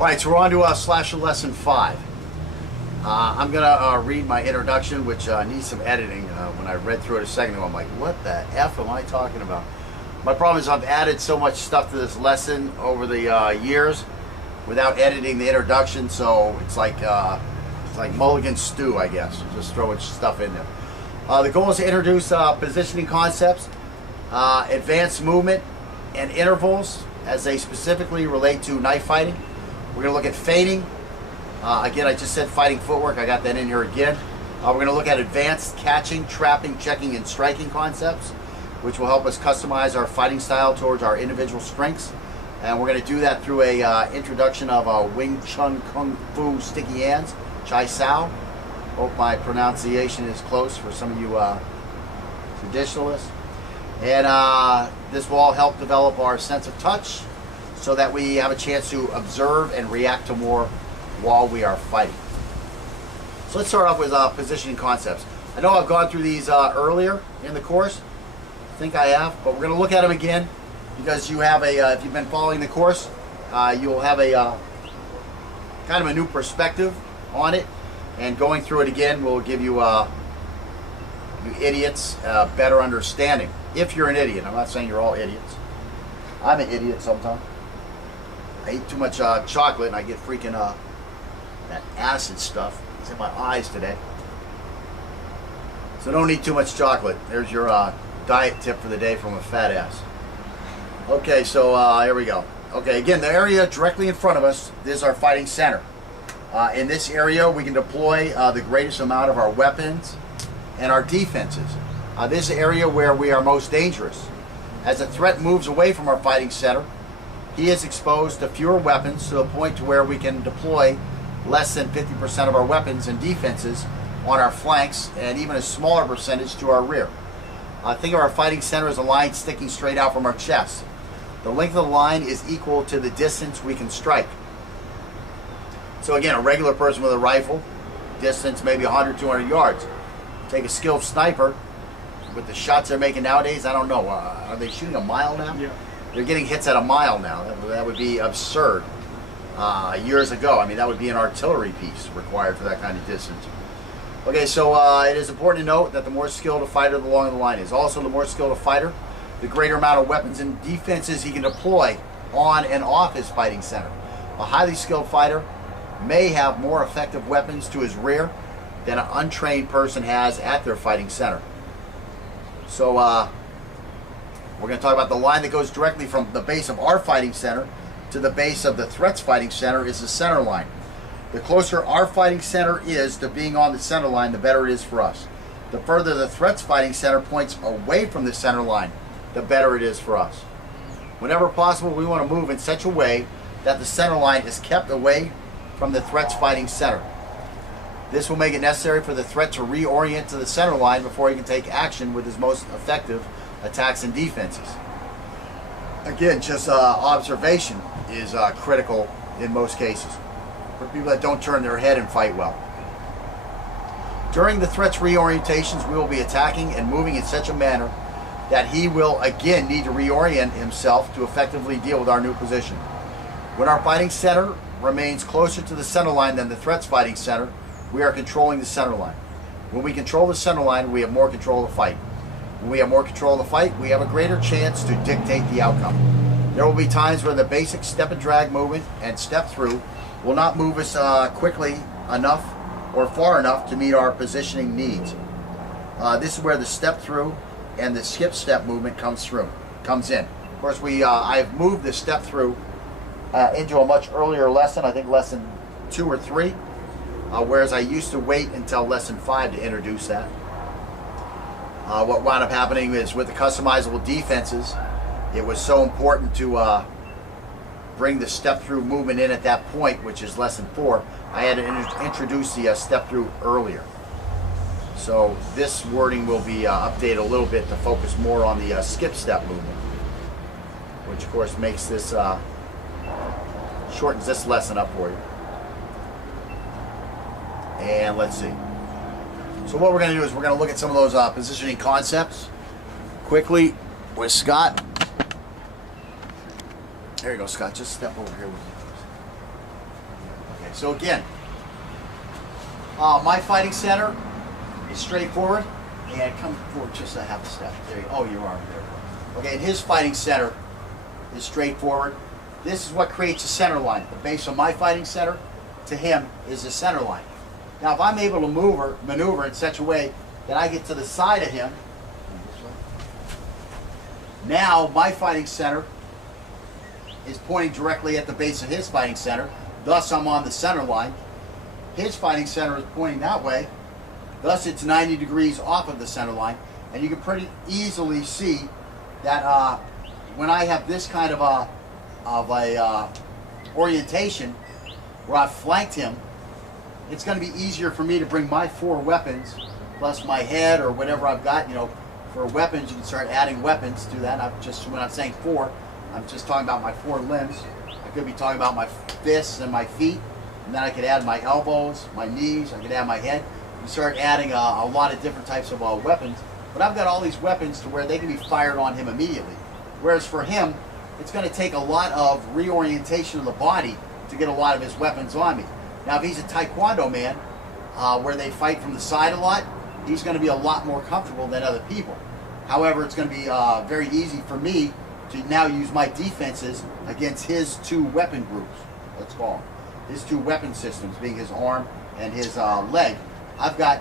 Alright, so we're on to Slasher Lesson 5. I'm going to read my introduction, which needs some editing. When I read through it a second ago, I'm like, what the F am I talking about? My problem is I've added so much stuff to this lesson over the years without editing the introduction, so it's like mulligan stew, I guess. Just throwing stuff in there. The goal is to introduce positioning concepts, advanced movement, and intervals as they specifically relate to knife fighting. We're going to look at feinting. Again, I just said fighting footwork. I got that in here again. We're going to look at advanced catching, trapping, checking, and striking concepts, which will help us customize our fighting style towards our individual strengths. And we're going to do that through a introduction of Wing Chun Kung Fu Sticky Hands, Chai Sao. Hope my pronunciation is close for some of you traditionalists. And this will all help develop our sense of touch so that we have a chance to observe and react to more while we are fighting. So let's start off with positioning concepts. I know I've gone through these earlier in the course. I think I have, but we're going to look at them again because you have a, if you've been following the course, you'll have a kind of a new perspective on it, and going through it again will give you, you idiots, better understanding. If you're an idiot. I'm not saying you're all idiots. I'm an idiot sometimes. I eat too much chocolate and I get freaking that acid stuff. It's in my eyes today. So don't eat too much chocolate. There's your diet tip for the day from a fat ass. Okay, so here we go. Okay, again, the area directly in front of us, this is our fighting center. In this area, we can deploy the greatest amount of our weapons and our defenses. This is the area where we are most dangerous. As a threat moves away from our fighting center, he is exposed to fewer weapons to the point to where we can deploy less than 50% of our weapons and defenses on our flanks and even a smaller percentage to our rear. Think of our fighting center as a line sticking straight out from our chest. The length of the line is equal to the distance we can strike. So again, a regular person with a rifle, distance maybe 100, 200 yards. Take a skilled sniper, with the shots they're making nowadays, I don't know. Are they shooting a mile now? Yeah. They're getting hits at a mile now. That would be absurd. Years ago, I mean, that would be an artillery piece required for that kind of distance. Okay, so it is important to note that the more skilled a fighter, the longer the line is. Also, the more skilled a fighter, the greater amount of weapons and defenses he can deploy on and off his fighting center. A highly skilled fighter may have more effective weapons to his rear than an untrained person has at their fighting center. So we're going to talk about the line that goes directly from the base of our fighting center to the base of the threat's fighting center is the center line. The closer our fighting center is to being on the center line, the better it is for us. The further the threat's fighting center points away from the center line, the better it is for us. Whenever possible, we want to move in such a way that the center line is kept away from the threat's fighting center. This will make it necessary for the threat to reorient to the center line before he can take action with his most effective attacks and defenses. Again, just observation is critical in most cases for people that don't turn their head and fight well. During the threat's reorientations, we will be attacking and moving in such a manner that he will again need to reorient himself to effectively deal with our new position. When our fighting center remains closer to the center line than the threat's fighting center, we are controlling the center line. When we control the center line, we have more control of the fight. When we have more control of the fight, we have a greater chance to dictate the outcome. There will be times where the basic step and drag movement and step through will not move us quickly enough or far enough to meet our positioning needs. This is where the step through and the skip step movement comes in. Of course, I've moved the step through into a much earlier lesson, I think lesson 2 or 3, whereas I used to wait until lesson 5 to introduce that. What wound up happening is with the customizable defenses, it was so important to bring the step through movement in at that point, which is lesson 4. I had to introduce the step through earlier. So this wording will be updated a little bit to focus more on the skip step movement, which of course makes this, shortens this lesson up for you. And let's see. So what we're going to do is we're going to look at some of those positioning concepts quickly with Scott. There you go, Scott. Just step over here with me. Okay, so again, my fighting center is straightforward. And come forward just a half a step. There you go. Oh, your arm there. Okay, and his fighting center is straightforward. This is what creates a center line. The base of my fighting center to him is the center line. Now, if I'm able to maneuver in such a way that I get to the side of him, now my fighting center is pointing directly at the base of his fighting center. Thus, I'm on the center line. His fighting center is pointing that way. Thus, it's 90 degrees off of the center line. And you can pretty easily see that when I have this kind of a orientation where I've flanked him, it's going to be easier for me to bring my 4 weapons plus my head or whatever I've got. You know, for weapons, you can start adding weapons to that. When I'm saying 4, I'm just talking about my 4 limbs. I could be talking about my fists and my feet, and then I could add my elbows, my knees. I could add my head. You start adding a lot of different types of weapons, but I've got all these weapons to where they can be fired on him immediately. Whereas for him, it's going to take a lot of reorientation of the body to get a lot of his weapons on me. Now, if he's a Taekwondo man, where they fight from the side a lot, he's going to be a lot more comfortable than other people. However, it's going to be very easy for me to now use my defenses against his 2 weapon groups, let's call them. His 2 weapon systems, being his arm and his leg. I've got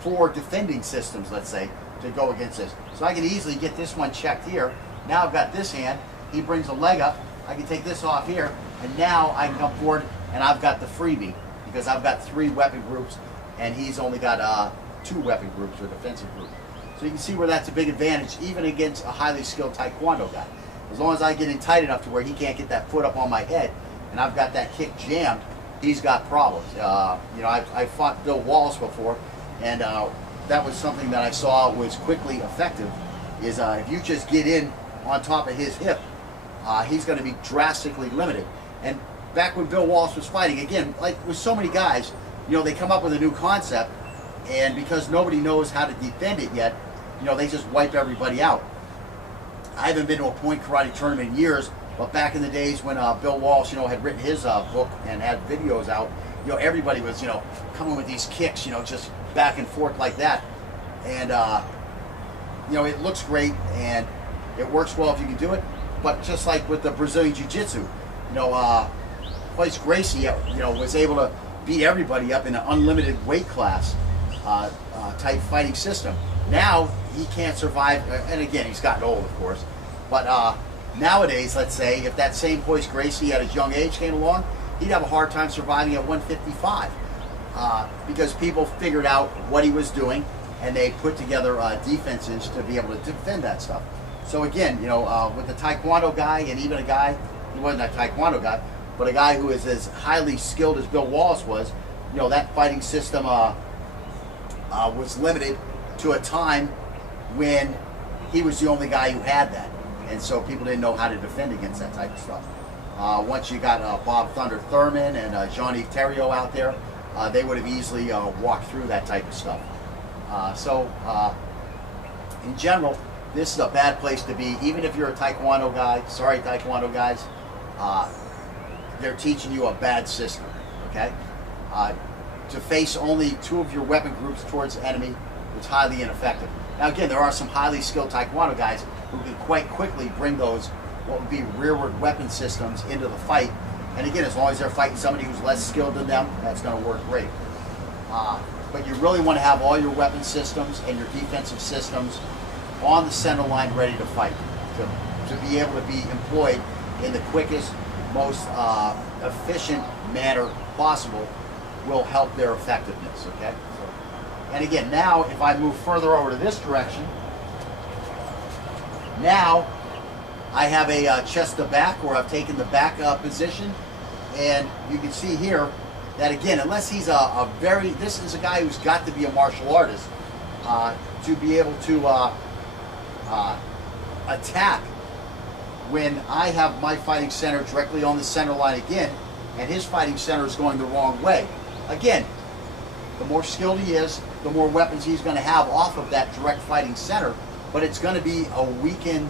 4 defending systems, let's say, to go against this. So I can easily get this one checked here. Now I've got this hand. He brings a leg up. I can take this off here. And now I can come forward and I've got the freebie because I've got 3 weapon groups and he's only got 2 weapon groups or defensive groups. So you can see where that's a big advantage even against a highly skilled Taekwondo guy. As long as I get in tight enough to where he can't get that foot up on my head and I've got that kick jammed, he's got problems. You know, I fought Bill Wallace before, and that was something that I saw was quickly effective, is if you just get in on top of his hip, he's going to be drastically limited. And back when Bill Wallace was fighting, again, like with so many guys, you know, they come up with a new concept, and because nobody knows how to defend it yet, you know, they just wipe everybody out. I haven't been to a point karate tournament in years, but back in the days when Bill Walsh, you know, had written his book and had videos out, you know, everybody was, you know, coming with these kicks, you know, just back and forth like that. And, you know, it looks great and it works well if you can do it. But just like with the Brazilian Jiu-Jitsu, you know, Vice Gracie, you know, was able to beat everybody up in an unlimited weight class type fighting system. Now he can't survive, and again, he's gotten old, of course, but nowadays, let's say, if that same Vice Gracie at his young age came along, he'd have a hard time surviving at 155 because people figured out what he was doing and they put together defenses to be able to defend that stuff. So again, you know, with the Taekwondo guy and even a guy, he wasn't a Taekwondo guy, but a guy who is as highly skilled as Bill Wallace was, you know, that fighting system was limited to a time when he was the only guy who had that. And so people didn't know how to defend against that type of stuff. Once you got Bob Thunder Thurman and Jean-Yves Thériault out there, they would have easily walked through that type of stuff. In general, this is a bad place to be. Even if you're a Taekwondo guy, sorry Taekwondo guys, they're teaching you a bad system, okay? To face only 2 of your weapon groups towards the enemy is highly ineffective. Now again, there are some highly skilled Taekwondo guys who can quite quickly bring those, what would be rearward weapon systems into the fight. And again, as long as they're fighting somebody who's less skilled than them, that's going to work great. But you really want to have all your weapon systems and your defensive systems on the center line ready to fight, to be able to be employed in the quickest, most efficient manner possible will help their effectiveness, okay? And again, now if I move further over to this direction, now I have a chest to back, or I've taken the back position, and you can see here that again, unless he's this is a guy who's got to be a martial artist to be able to attack when I have my fighting center directly on the center line again, and his fighting center is going the wrong way. Again, the more skilled he is, the more weapons he's going to have off of that direct fighting center, but it's going to be a weakened,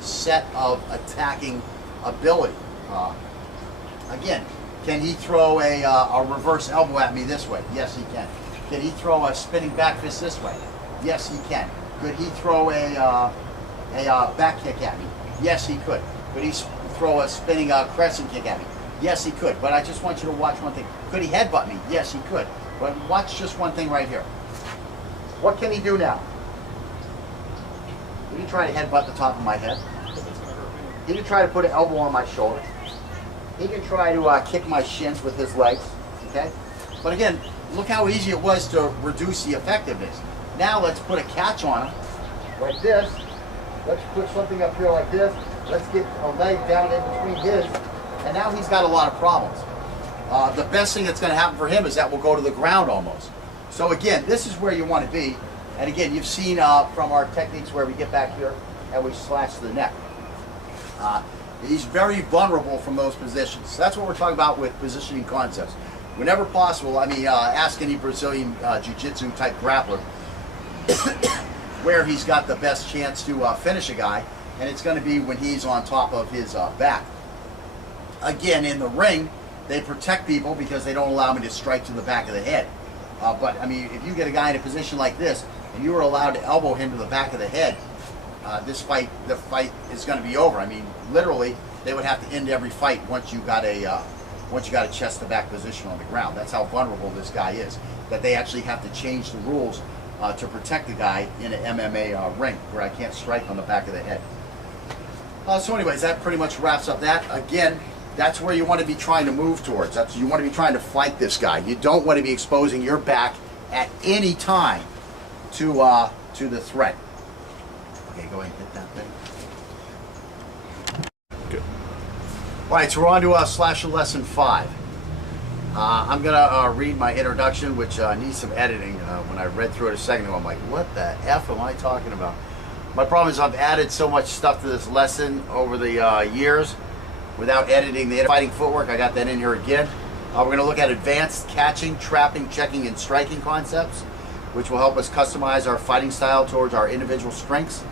set of attacking ability. Again, can he throw a reverse elbow at me this way? Yes, he can. Can he throw a spinning back fist this way? Yes, he can. Could he throw a back kick at me? Yes, he could. Could he throw a spinning crescent kick at me? Yes, he could. But I just want you to watch one thing. Could he headbutt me? Yes, he could. But watch just one thing right here. What can he do now? He can try to headbutt the top of my head. He can try to put an elbow on my shoulder. He can try to kick my shins with his legs. Okay? But again, look how easy it was to reduce the effectiveness. Now let's put a catch on him, like this. Let's put something up here like this. Let's get a leg down in between his. And now he's got a lot of problems. The best thing that's going to happen for him is that we'll go to the ground almost. So again, this is where you want to be. And again, you've seen from our techniques where we get back here and we slash the neck. He's very vulnerable from those positions. So that's what we're talking about with positioning concepts. Whenever possible, I mean, ask any Brazilian Jiu-Jitsu type grappler where he's got the best chance to finish a guy, and it's going to be when he's on top of his back. Again, in the ring, they protect people because they don't allow me to strike to the back of the head. But I mean, if you get a guy in a position like this, and you were allowed to elbow him to the back of the head, the fight is going to be over. I mean, literally, they would have to end every fight once you got a chest to back position on the ground. That's how vulnerable this guy is. That they actually have to change the rules to protect the guy in an MMA ring where I can't strike on the back of the head. So anyways, that pretty much wraps up that. Again, that's where you want to be trying to move towards. You want to be trying to fight this guy. You don't want to be exposing your back at any time to the threat. Okay, go ahead and hit that thing. Good. All right, so we're on to Slasher Lesson 5. I'm going to read my introduction, which needs some editing. When I read through it a second ago, I'm like, what the F am I talking about? My problem is I've added so much stuff to this lesson over the years without editing the fighting footwork. I got that in here again. We're going to look at advanced catching, trapping, checking, and striking concepts, which will help us customize our fighting style towards our individual strengths.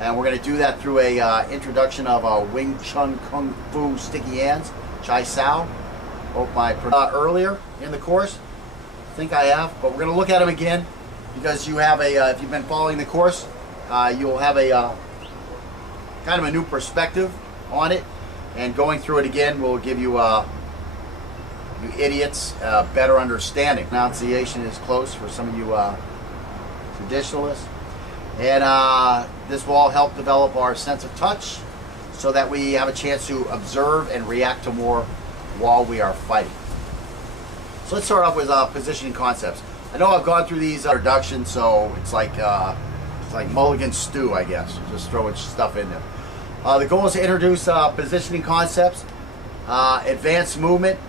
And we're going to do that through a introduction of Wing Chun Kung Fu Sticky Hands, Chai Sao. Hope I earlier in the course. I think I have, but we're going to look at them again because you have a, if you've been following the course, you'll have a kind of a new perspective on it, and going through it again will give you, you idiots, better understanding. Pronunciation is close for some of you traditionalists, and this will all help develop our sense of touch so that we have a chance to observe and react to more while we are fighting. So let's start off with positioning concepts. I know I've gone through these introductions, so it's like mulligan stew, I guess. Just throwing stuff in there. The goal is to introduce positioning concepts, advanced movement,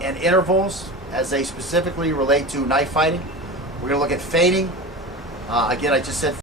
and intervals as they specifically relate to knife fighting. We're going to look at feinting. Again, I just said